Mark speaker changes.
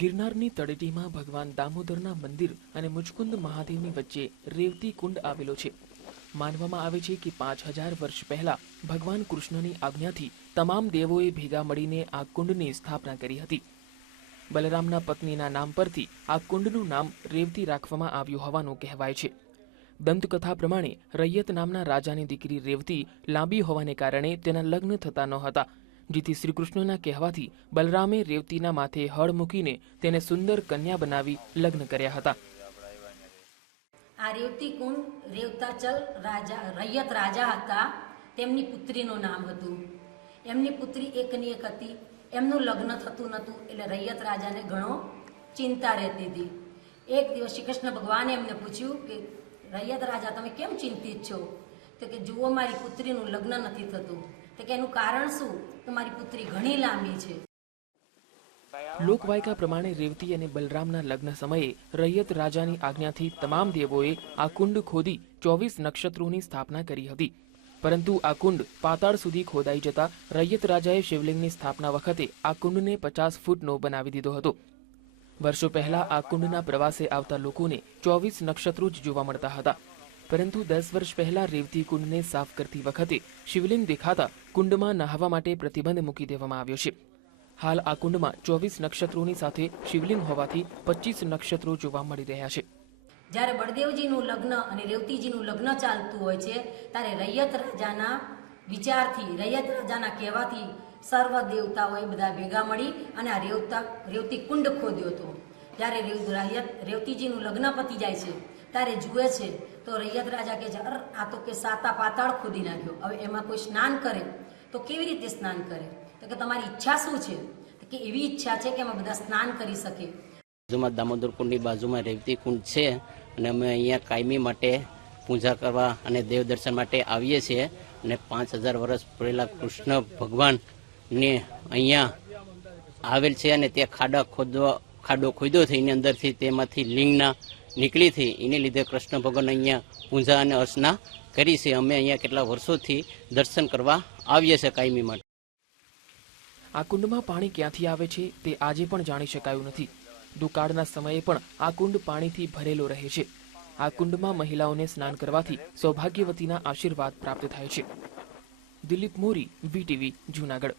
Speaker 1: ગિરનારની તળેટીમાં ભગવાન દામોદરના મંદિર અને મુચકુંદ મહાદેવની વચ્ચે રેવતી કુંડ આવેલો છે. માનવામાં આવે છે કે પાંચ હજાર વર્ષ પહેલા ભગવાન કૃષ્ણની આજ્ઞાથી તમામ દેવોએ ભેગા મળીને આ કુંડની સ્થાપના કરી હતી. બલરામના પત્નીના નામ પરથી આ કુંડનું નામ રેવતી રાખવામાં આવ્યું હોવાનું કહેવાય છે. દંતકથા પ્રમાણે રૈયત નામના રાજાની દીકરી રેવતી લાંબી હોવાને કારણે તેના લગ્ન થતા ન હતા. જેથી શ્રીકૃષ્ણના કહેવાથી બલરામે રેવતીના માથે હળ મૂકીને તેને સુંદર કન્યા બનાવી લગ્ન કર્યા હતા.
Speaker 2: આ રેવતી કુંડ રેવતાચલ રાજા, રૈયત રાજા હતા. તેમની પુત્રીનું નામ હતું. એમની પુત્રી એકની એક હતી. એમનું લગ્ન થતું નહોતું એટલે રૈયત રાજાને ઘણો ચિંતા રહેતી હતી. એક દિવસ શ્રી કૃષ્ણ ભગવાને એમને પૂછ્યું કે, રૈયત રાજા, તમે કેમ ચિંતિત છો? તો કે, જુઓ, મારી પુત્રીનું લગ્ન નથી થતું.
Speaker 1: લોકવાયકા પ્રમાણે રેવતી અને બલરામના લગ્ન સમયે રૈયત રાજાની આજ્ઞાથી તમામ દેવોએ આ કુંડ ખોદી ચોવીસ નક્ષત્રોની સ્થાપના કરી હતી. પરંતુ આ કુંડ પાતાળ સુધી ખોદાઈ જતા રૈયત રાજાએ શિવલિંગની સ્થાપના વખતે આ કુંડને પચાસ ફૂટનો બનાવી દીધો હતો. વર્ષો પહેલા આ કુંડના પ્રવાસે આવતા લોકોને ચોવીસ નક્ષત્રો જ જોવા મળતા હતા. પરંતુ દસ વર્ષ પહેલા રેવતી કુંડને સાફ કરતી વખતે શિવલિંગ દેખાતા કુંડમાં નહાવા માટે પ્રતિબંધ મૂકી દેવામાં આવ્યો છે. હાલ આ કુંડમાં ચોવીસ નક્ષત્રોની સાથે શિવલિંગ હોવાથી પચીસ નક્ષત્રો જોવા મળી રહ્યા છે.
Speaker 2: જ્યારે બળદેવજીનું લગ્ન અને રેવતીજીનું લગ્ન ચાલતું હોય છે, ત્યારે રૈયત રાજાના વિચારથી, રૈયત રાજાના કહેવાથી સર્વ દેવતાઓએ બધા ભેગા મળી અને આ રેવતા, રેવતી કુંડ ખોદ્યો હતો. જ્યારે રૈયત, રેવતીજીનું લગ્ન પતી જાય છે. ત્યારે જુએ છે તો રૈયત રાજા કે અર, આ તો કે સાતા પાતાળ ખોદી નાખ્યો. હવે એમાં કોઈ સ્નાન કરે તો કેવી રીતે સ્નાન કરે? તો કે તમારી ઈચ્છા શું છે? કે એવી ઈચ્છા છે કે અમે બધા સ્નાન કરી શકીએ
Speaker 3: બાજુમાં દામોદર કુંડની બાજુમાં રેવતી કુંડ છે અને અમે અહીંયા કાયમી માટે પૂજા કરવા અને દેવ દર્શન માટે આવીએ છીએ અને પાંચ હજાર વર્ષ પહેલાં કૃષ્ણ ભગવાનને અહીંયા આવેલ છે અને તે ખાડા ખોદવા ખાડો ખોદ્યો છે એની અંદરથી તેમાંથી લિંગના નીકળી હતી એને લીધે કૃષ્ણ ભગવાન અહીંયા પૂજા અને અર્ચના કરી છે. અમે અહીંયા કેટલા વર્ષોથી દર્શન કરવા આવીએ છીએ કાયમી માટે.
Speaker 1: આ કુંડમાં પાણી ક્યાંથી આવે છે તે આજે પણ જાણી શકાયું નથી. દુકાળના સમયે પણ આ કુંડ પાણીથી ભરેલો રહે છે. આ કુંડમાં મહિલાઓને સ્નાન કરવાથી સૌભાગ્યવતીના આશીર્વાદ પ્રાપ્ત થાય છે. દિલીપ મોરી, વીટીવી, જૂનાગઢ.